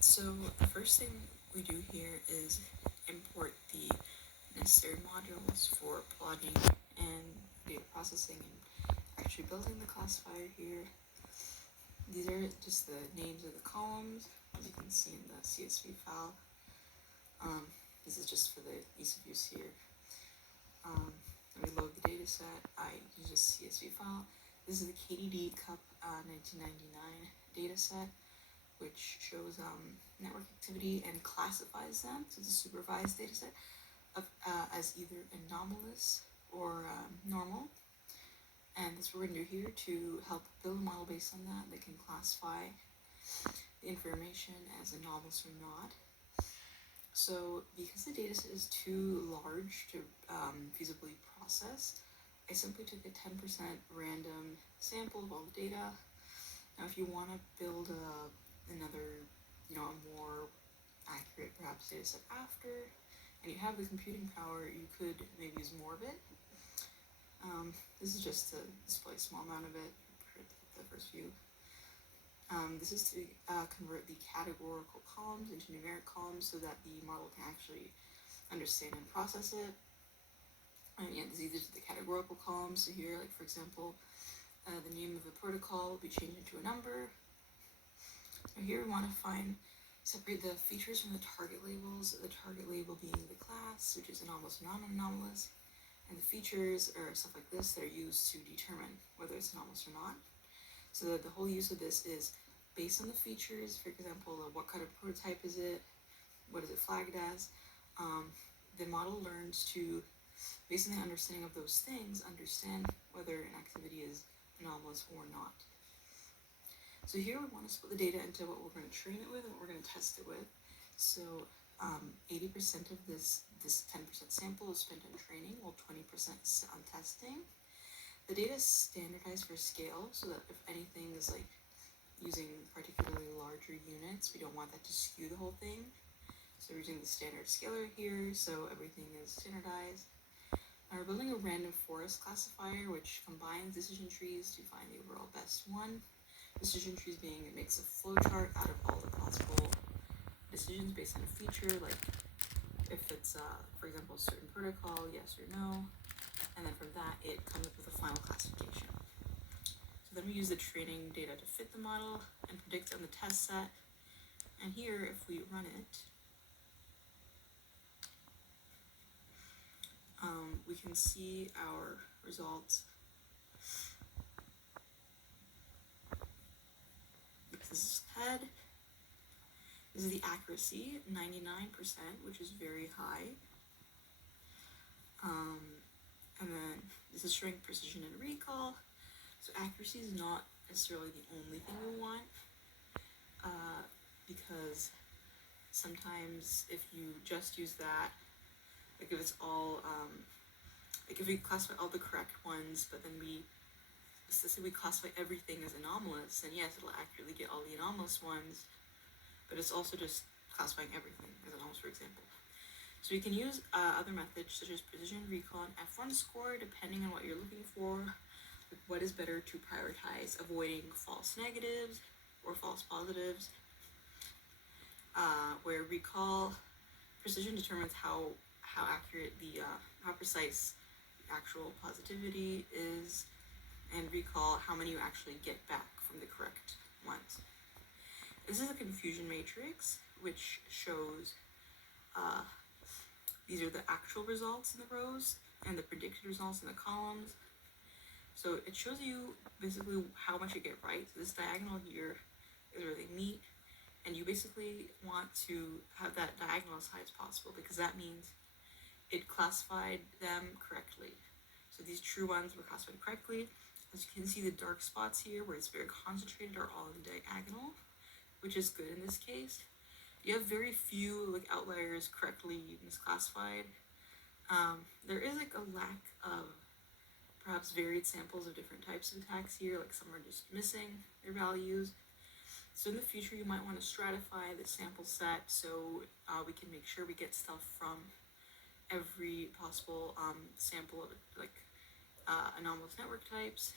So the first thing we do here is import the necessary modules for plotting and data processing and actually building the classifier here. These are just the names of the columns, as you can see in the CSV file. This is just for the ease of use here. When we load the data set, I use a CSV file. This is the KDD Cup 1999 data set, which shows network activity and classifies them. So it's a supervised data set as either anomalous or normal. And that's what we're going to do here to help build a model based on that that can classify the information as anomalous or not. So because the data set is too large to feasibly process, I simply took a 10% random sample of all the data. Now if you want to build another, a more accurate perhaps data set after, and you have the computing power, you could maybe use more of it. This is just to display a small amount of it for the first view. This is to convert the categorical columns into numeric columns so that the model can actually understand and process it. And yeah, these are the categorical columns. So here, like for example, the name of the protocol will be changed into a number. So here we want to separate the features from the target labels. The target label being the class, which is anomalous or non-anomalous, and the features are stuff like this that are used to determine whether it's anomalous or not. So that the whole use of this is based on the features. For example, what kind of prototype is it? What is it flagged as? The model learns to, based on the understanding of those things, understand whether an activity is anomalous or not. So here we want to split the data into what we're going to train it with and what we're going to test it with. So 80% of this 10% sample is spent on training, while 20% is on testing. The data is standardized for scale, so that if anything is like using particularly larger units, we don't want that to skew the whole thing. So we're using the standard scaler here, so everything is standardized. Now we're building a random forest classifier, which combines decision trees to find the overall best one. Decision trees being, it makes a flowchart out of all the possible decisions based on a feature, like if it's, for example, a certain protocol, yes or no, and then from that, it comes up with a final classification. So then we use the training data to fit the model and predict on the test set. And here, if we run it, we can see our results. This is head. This is the accuracy, 99%, which is very high. And then this is showing precision and recall. So accuracy is not necessarily the only thing we want, because sometimes if you just use that, like if it's all, like if we classify all the correct ones, but then so say we classify everything as anomalous, then yes, it'll accurately get all the anomalous ones, but it's also just classifying everything as anomalous, for example. So you can use other methods such as precision, recall, and F1 score, depending on what you're looking for. Like what is better to prioritize, avoiding false negatives or false positives. Where recall, precision determines how accurate how precise the actual positivity is, and recall how many you actually get back from the correct ones. This is a confusion matrix, which shows these are the actual results in the rows and the predicted results in the columns. So it shows you basically how much you get right. So this diagonal here is where they meet, and you basically want to have that diagonal as high as possible, because that means it classified them correctly. So these true ones were classified correctly. As you can see, the dark spots here where it's very concentrated are all in the diagonal, which is good in this case. You have very few like outliers correctly misclassified. There is like a lack of perhaps varied samples of different types of attacks here, like some are just missing their values. So in the future, you might want to stratify the sample set so we can make sure we get stuff from every possible sample of like anomalous network types.